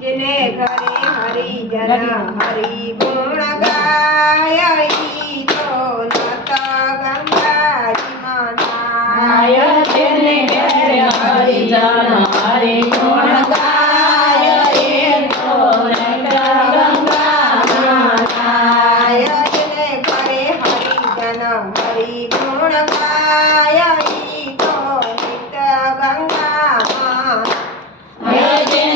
जिने घरे हरि जन हरि गुण गाय तो नत गंगा मनाय जिने घरे हरि जन हरि गुण गाय तो गंगा मनाय जिने घरे हरि जन हरि गुण गाय तो नित गंगा मनाय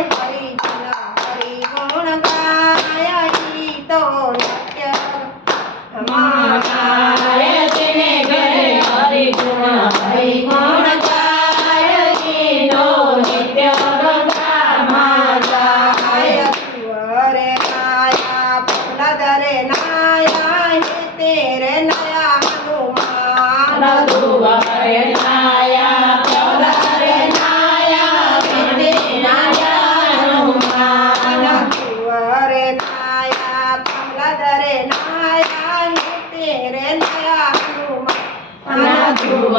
ustedes.